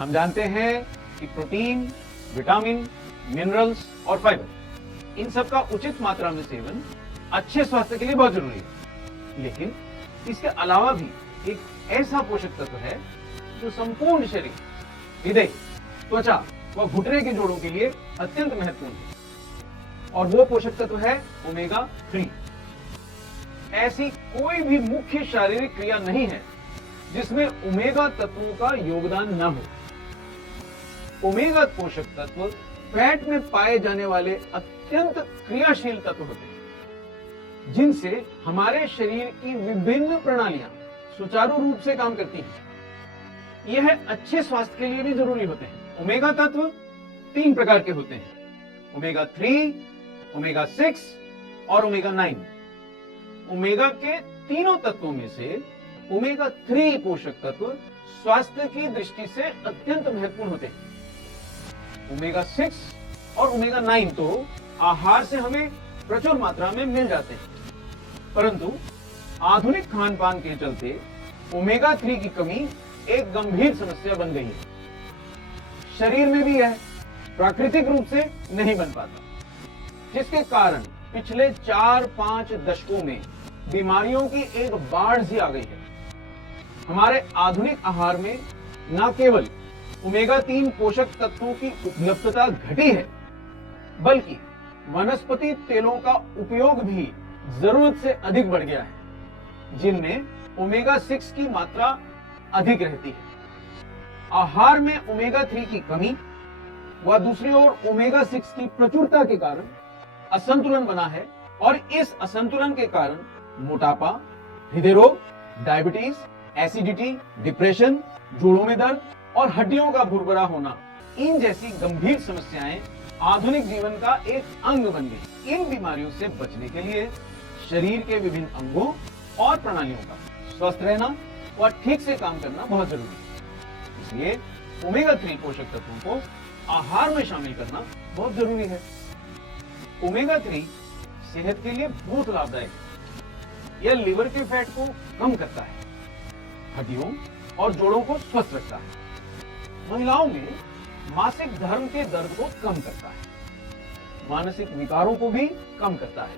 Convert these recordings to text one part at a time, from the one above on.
हम जानते हैं कि प्रोटीन, विटामिन, मिनरल्स और फाइबर इन सब का उचित मात्रा में सेवन अच्छे स्वास्थ्य के लिए बहुत जरूरी है। लेकिन इसके अलावा भी एक ऐसा पोषक तत्व है जो संपूर्ण शरीर, हृदय, त्वचा व घुटने के जोड़ों के लिए अत्यंत महत्वपूर्ण है, और वो पोषक तत्व है ओमेगा 3। ऐसी कोई भी मुख्य शारीरिक क्रिया नहीं है जिसमें ओमेगा तत्वों का योगदान न हो। ओमेगा पोषक तत्व फैट में पाए जाने वाले अत्यंत क्रियाशील तत्व होते हैं, जिनसे हमारे शरीर की विभिन्न प्रणालियां सुचारू रूप से काम करती हैं। यह अच्छे स्वास्थ्य के लिए भी जरूरी होते हैं। ओमेगा तत्व 3 प्रकार के होते हैं: ओमेगा 3, ओमेगा 6 और ओमेगा 9। ओमेगा के तीनों तत्वों में से ओमेगा 3 पोषक तत्व स्वास्थ्य की दृष्टि से अत्यंत महत्वपूर्ण होते हैं। ओमेगा 6 और ओमेगा 9 तो आहार से हमें प्रचुर मात्रा में मिल जाते हैं, परंतु आधुनिक खान पान के चलते ओमेगा 3 की कमी एक गंभीर समस्या बन गई है। शरीर में भी यह प्राकृतिक रूप से नहीं बन पाता, जिसके कारण पिछले 4-5 दशकों में बीमारियों की एक बाढ़ सी आ गई है। हमारे आधुनिक आहार में न केवल ओमेगा 3 पोषक तत्वों की उपलब्धता घटी है, बल्कि वनस्पति तेलों का उपयोग भी जरूरत से अधिक बढ़ गया है, जिनमें ओमेगा 6 की मात्रा अधिक रहती है। आहार में ओमेगा 3 की कमी व दूसरी ओर ओमेगा 6 की प्रचुरता के कारण असंतुलन बना है, और इस असंतुलन के कारण मोटापा, हृदय रोग, डायबिटीज, एसिडिटी, डिप्रेशन, जोड़ों में दर्द और हड्डियों का भुरभुरा होना, इन जैसी गंभीर समस्याएं आधुनिक जीवन का एक अंग बन गई। इन बीमारियों से बचने के लिए शरीर के विभिन्न अंगों और प्रणालियों का स्वस्थ रहना और ठीक से काम करना बहुत जरूरी है। इसलिए ओमेगा 3 पोषक तत्वों को आहार में शामिल करना बहुत जरूरी है। ओमेगा 3 सेहत के लिए बहुत लाभदायक है। यह लिवर के फैट को कम करता है, हड्डियों और जोड़ों को स्वस्थ रखता है, महिलाओं में मासिक धर्म के दर्द को कम करता है, मानसिक विकारों को भी कम करता है,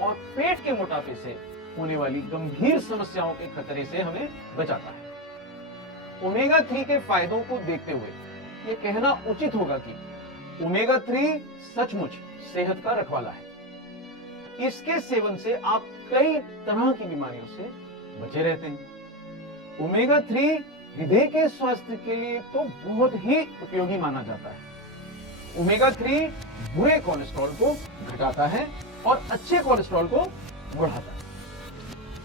और पेट के मोटापे से होने वाली गंभीर समस्याओं के खतरे से हमें बचाता है। ओमेगा 3 के फायदों को देखते हुए यह कहना उचित होगा कि ओमेगा 3 सचमुच सेहत का रखवाला है। इसके सेवन से आप कई तरह की बीमारियों से बचे रहते हैं। ओमेगा 3 हृदय के स्वास्थ्य के लिए तो बहुत ही उपयोगी माना जाता है। ओमेगा 3 बुरे कोलेस्ट्रॉल को घटाता है और अच्छे कोलेस्ट्रॉल को बढ़ाता है।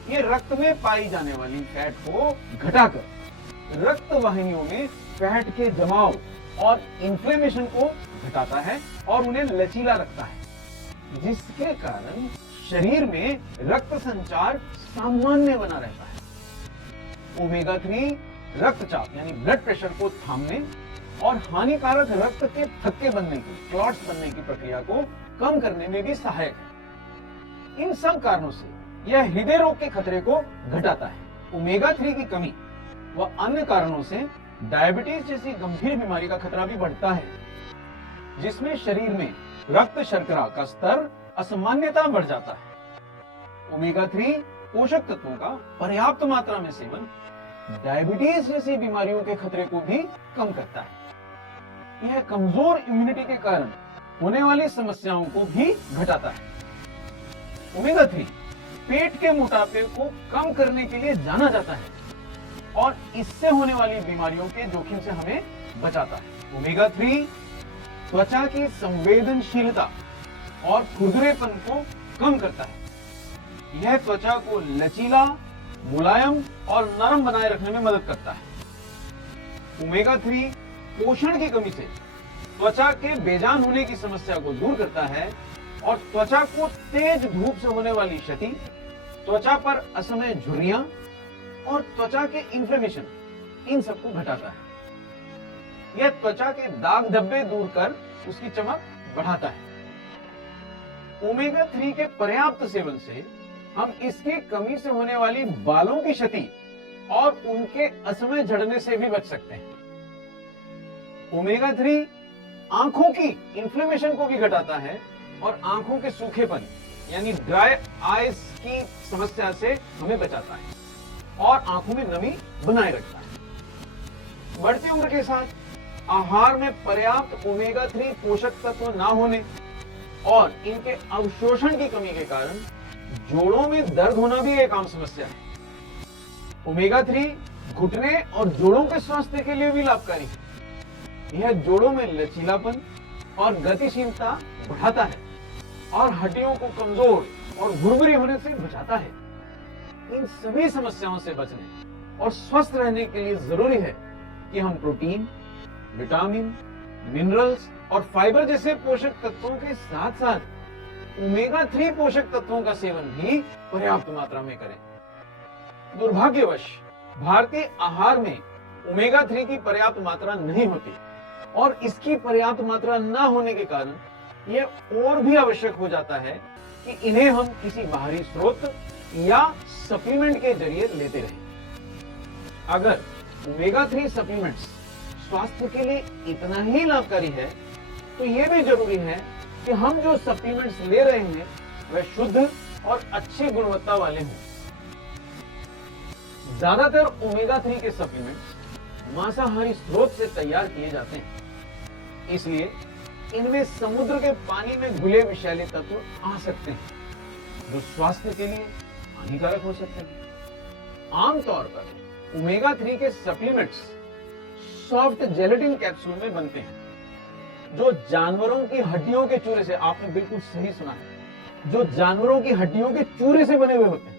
ये रक्त में पाई जाने वाली फैट को घटाकर रक्त वाहिनियों में फैट के जमाव और इन्फ्लेमेशन को घटाता है और उन्हें लचीला रखता है, जिसके कारण शरीर में रक्त संचार सामान्य बना रहता है। ओमेगा 3 रक्तचाप यानी ब्लड प्रेशर को थामने और हानिकारक रक्त के थक्के बनने की, क्लॉट्स बनने की प्रक्रिया को कम करने में भी सहायक है। इन सब कारणों से यह हृदय रोग के खतरे को घटाता है। ओमेगा 3 की कमी व अन्य कारणों से डायबिटीज जैसी गंभीर बीमारी का खतरा भी बढ़ता है, जिसमें शरीर में रक्त शर्करा का स्तर असामान्यता बढ़ जाता है। ओमेगा 3 पोषक तत्वों का पर्याप्त मात्रा में सेवन डायबिटीज जैसी बीमारियों के खतरे को भी कम करता है। यह कमजोर इम्यूनिटी के कारण होने वाली समस्याओं को भी घटाता है। ओमेगा 3 पेट के मोटापे को कम करने के लिए जाना जाता है और इससे होने वाली बीमारियों के जोखिम से हमें बचाता है। ओमेगा 3 त्वचा की संवेदनशीलता और खुरदरेपन को कम करता है। यह त्वचा को लचीला, मुलायम और नरम बनाए रखने में मदद करता है। ओमेगा 3 पोषण की कमी से त्वचा के बेजान होने की समस्या को दूर करता है और त्वचा को तेज धूप से होने वाली क्षति, त्वचा पर असमय झुर्रियां और त्वचा के इन्फ्लेमेशन, इन सबको घटाता है। यह त्वचा के दाग धब्बे दूर कर उसकी चमक बढ़ाता है। ओमेगा 3 के पर्याप्त सेवन से हम इसकी कमी से होने वाली बालों की क्षति और उनके असमय झड़ने से भी बच सकते हैं। ओमेगा 3 आंखों की इन्फ्लेमेशन को भी घटाता है और आंखों के सूखेपन यानी ड्राई आईज की समस्या से हमें बचाता है और आंखों में नमी बनाए रखता है। बढ़ती उम्र के साथ आहार में पर्याप्त ओमेगा 3 पोषक तत्व ना होने और इनके अवशोषण की कमी के कारण जोड़ों में दर्द होना भी एक आम समस्या है। ओमेगा 3 घुटने और जोड़ों के स्वास्थ्य के लिए भी लाभकारी है। यह जोड़ों में लचीलापन और गतिशीलता बढ़ाता है और हड्डियों को कमजोर और भुरभुरी होने से बचाता है। इन सभी समस्याओं से बचने और स्वस्थ रहने के लिए जरूरी है कि हम प्रोटीन, विटामिन, मिनरल्स और फाइबर जैसे पोषक तत्वों के साथ साथ ओमेगा 3 पोषक तत्वों का सेवन भी पर्याप्त मात्रा में करें। दुर्भाग्यवश भारतीय आहार में ओमेगा 3 की पर्याप्त मात्रा नहीं होती और इसकी पर्याप्त मात्रा न होने के कारण यह और भी आवश्यक हो जाता है कि इन्हें हम किसी बाहरी स्रोत या सप्लीमेंट के जरिए लेते रहें। अगर ओमेगा 3 सप्लीमेंट्स स्वास्थ्य के लिए इतना ही लाभकारी है तो यह भी जरूरी है कि हम जो सप्लीमेंट्स ले रहे हैं वह शुद्ध और अच्छी गुणवत्ता वाले हों। ज्यादातर ओमेगा 3 के सप्लीमेंट्स मांसाहारी स्रोत से तैयार किए जाते हैं, इसलिए इनमें समुद्र के पानी में घुले विषैले तत्व आ सकते हैं जो स्वास्थ्य के लिए हानिकारक हो सकते हैं। आमतौर पर ओमेगा 3 के सप्लीमेंट्स सॉफ्ट जेलेटिन कैप्सूल में बनते हैं जो जानवरों की हड्डियों के चूरे से, आपने बिल्कुल सही सुना है, जो जानवरों की हड्डियों के चूरे से बने हुए होते हैं।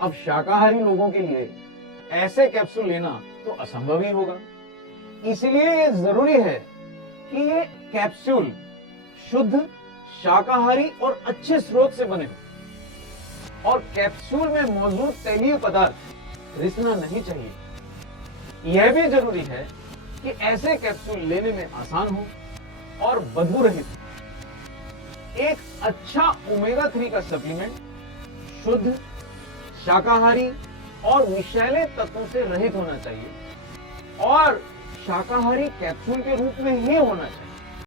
अब शाकाहारी लोगों के लिए ऐसे कैप्सूल लेना तो असंभव ही होगा, इसलिए यह जरूरी है कि ये कैप्सूल शुद्ध, शाकाहारी और अच्छे स्रोत से बने हो और कैप्सूल में मौजूद तैलीय पदार्थ रिसना नहीं चाहिए। यह भी जरूरी है कि ऐसे कैप्सूल लेने में आसान हो और बदबू रहित हो। एक अच्छा ओमेगा 3 का सप्लीमेंट शुद्ध, शाकाहारी और विषैले तत्वों से रहित होना चाहिए और शाकाहारी कैप्सूल के रूप में ही होना चाहिए।